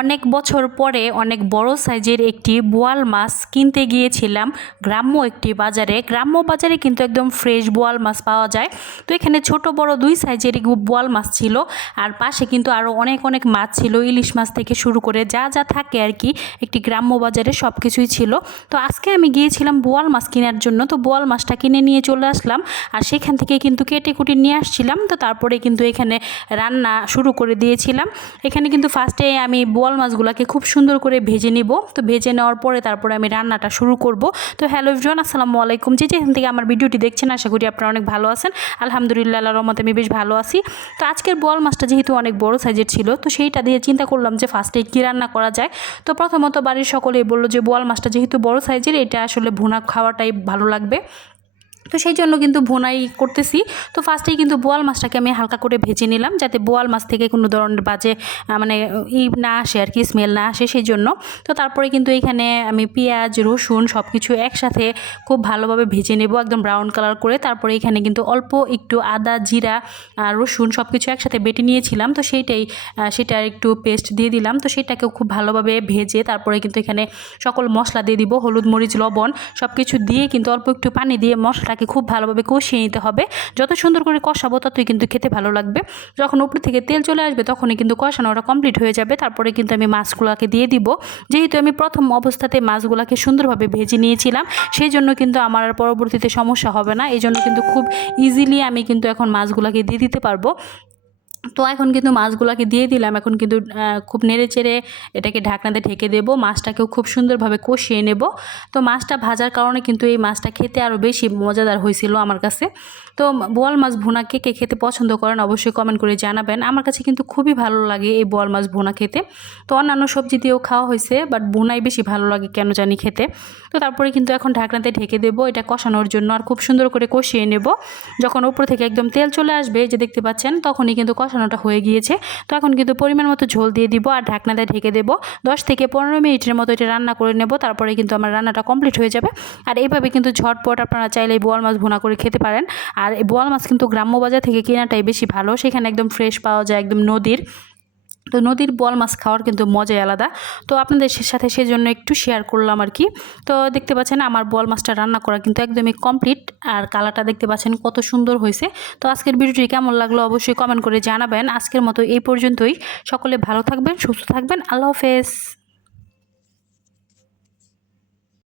অনেক বছর পরে অনেক বড় সাইজের একটি বোয়াল মাছ কিনতে গিয়েছিলাম গ্রাম্য একটি বাজারে। গ্রাম্য বাজারে কিন্তু একদম ফ্রেশ বোয়াল মাছ পাওয়া যায়। তো এখানে ছোট বড় দুই সাইজের বোয়াল মাছ ছিল, আর পাশে কিন্তু আরও অনেক অনেক মাছ ছিল, ইলিশ মাছ থেকে শুরু করে যা যা থাকে আর কি একটি গ্রাম্য বাজারে সব কিছুই ছিল। তো আজকে আমি গিয়েছিলাম বোয়াল মাছ কেনার জন্য। তো বোয়াল মাছটা কিনে নিয়ে চলে আসলাম, আর সেখান থেকে কিন্তু কেটে কুটে নিয়ে আসছিলাম। তো তারপরে কিন্তু এখানে রান্না শুরু করে দিয়েছিলাম। এখানে কিন্তু ফার্স্টে আমি বোয়াল মাছগুলোকে খুব সুন্দর করে ভেজে নিব। তো ভেজে নেওয়ার পরে তারপরে আমি রান্নাটা শুরু করব। তো হ্যালো এভরিওয়ান, আসসালামু আলাইকুম। যেখান থেকে আমার ভিডিওটি দেখছেন আশা করি আপনারা অনেক ভালো আছেন। আলহামদুলিল্লাহ, আল্লাহর রহমতে আমি বেশ ভালো আছি। তো আজকের বোয়াল মাছটা যেহেতু অনেক বড় সাইজের ছিল, তো সেইটা দিয়ে চিন্তা করলাম যে ফার্স্টে কী রান্না করা যায়। তো প্রথমত বাড়ির সকলেই বললো যে বোয়াল মাছটা যেহেতু বড় সাইজের, এটা আসলে ভুনা খাওয়াটাই ভালো লাগবে। তো সেই জন্য কিন্তু ভুনাই করতেছি। তো ফার্স্টেই কিন্তু বোয়াল মাছটাকে আমি হালকা করে ভেজে নিলাম, যাতে বোয়াল মাছ থেকে কোনো ধরনের বাজে মানে না আসে আর কি, স্মেল না আসে সেই জন্য। তো তারপরে কিন্তু এখানে আমি পেঁয়াজ রসুন সব কিছু একসাথে খুব ভালোভাবে ভেজে নেব একদম ব্রাউন কালার করে। তারপরে এখানে কিন্তু অল্প একটু আদা জিরা রসুন সব কিছু একসাথে বেটে নিয়েছিলাম, তো সেটার একটু পেস্ট দিয়ে দিলাম। তো সেটাকেও খুব ভালোভাবে ভেজে তারপরে কিন্তু এখানে সকল মশলা দিয়ে দিব, হলুদ মরিচ লবণ সব কিছু দিয়ে কিন্তু অল্প একটু পানি দিয়ে মশলাটাকে খুব ভালোভাবে কষিয়ে নিতে হবে। যত সুন্দর করে কষাবো ততই কিন্তু খেতে ভালো লাগবে। যখন উপর থেকে তেল চলে আসবে তখনই কিন্তু কষানোটা কমপ্লিট হয়ে যাবে। তারপরে কিন্তু আমি মাছগুলোকে দিয়ে দিব। যেহেতু আমি প্রথম অবস্থাতে মাছগুলোকে সুন্দরভাবে ভেজে নিয়েছিলাম, সেই জন্য কিন্তু আমার আর পরবর্তীতে সমস্যা হবে না। এই জন্য কিন্তু খুব ইজিলি আমি কিন্তু এখন মাছগুলোকে দিয়ে দিতে পারবো। তো এখন কিন্তু মাছগুলোকে দিয়ে দিলাম। এখন কিন্তু খুব নেড়ে চেড়ে এটাকে ঢাকনাতে ঢেকে দেব। মাছটাকেও খুব সুন্দরভাবে কষিয়ে নেব। তো মাছটা ভাজার কারণে কিন্তু এই মাছটা খেতে আরও বেশি মজাদার হয়েছিল আমার কাছে। তো বোয়াল মাছ ভুনা কে কে খেতে পছন্দ করেন অবশ্যই কমেন্ট করে জানাবেন। আমার কাছে কিন্তু খুবই ভালো লাগে এই বোয়াল মাছ ভুনা খেতে। তো অন্যান্য সবজি দিয়েও খাওয়া হয়েছে, বাট ভুনাই বেশি ভালো লাগে কেন জানি খেতে। তো তারপরে কিন্তু এখন ঢাকনাতে ঢেকে দেব এটা কষানোর জন্য, আর খুব সুন্দর করে কষিয়ে নেব। যখন উপর থেকে একদম তেল চলে আসবে, যে দেখতে পাচ্ছেন, তখনই কিন্তু কষানোটা হয়ে গিয়েছে। তো এখন কিন্তু পরিমাণ মতো ঝোল দিয়ে দিব আর ঢাকনাতে ঢেকে দেব। 10 থেকে 15 মিনিটের মতো এটা রান্না করে নেব। তারপরে কিন্তু আমার রান্নাটা কমপ্লিট হয়ে যাবে। আর এইভাবে কিন্তু ঝটপট আপনারা চাইলে বোয়াল মাছ ভুনা করে খেতে পারেন। আর এই বোয়াল মাছ কিন্তু গ্রাম্য বাজার থেকে কেনাটাই বেশি ভালো, সেখানে একদম ফ্রেশ পাওয়া যায়, একদম নদীর। তো নদীর বোয়াল মাছ খাওয়ার কিন্তু মজাই আলাদা। তো আপনাদের সাথে সেজন্য একটু শেয়ার করলাম আর কি। তো দেখতে পাচ্ছেন আমার বোয়াল মাছটা রান্না করা কিন্তু একদমই কমপ্লিট, আর কালারটা দেখতে পাচ্ছেন কত সুন্দর হয়েছে। তো আজকের ভিডিওটি কেমন লাগলো অবশ্যই কমেন্ট করে জানাবেন। আজকের মতো এই পর্যন্তই। সকলে ভালো থাকবেন, সুস্থ থাকবেন। আল্লাহ হাফেজ।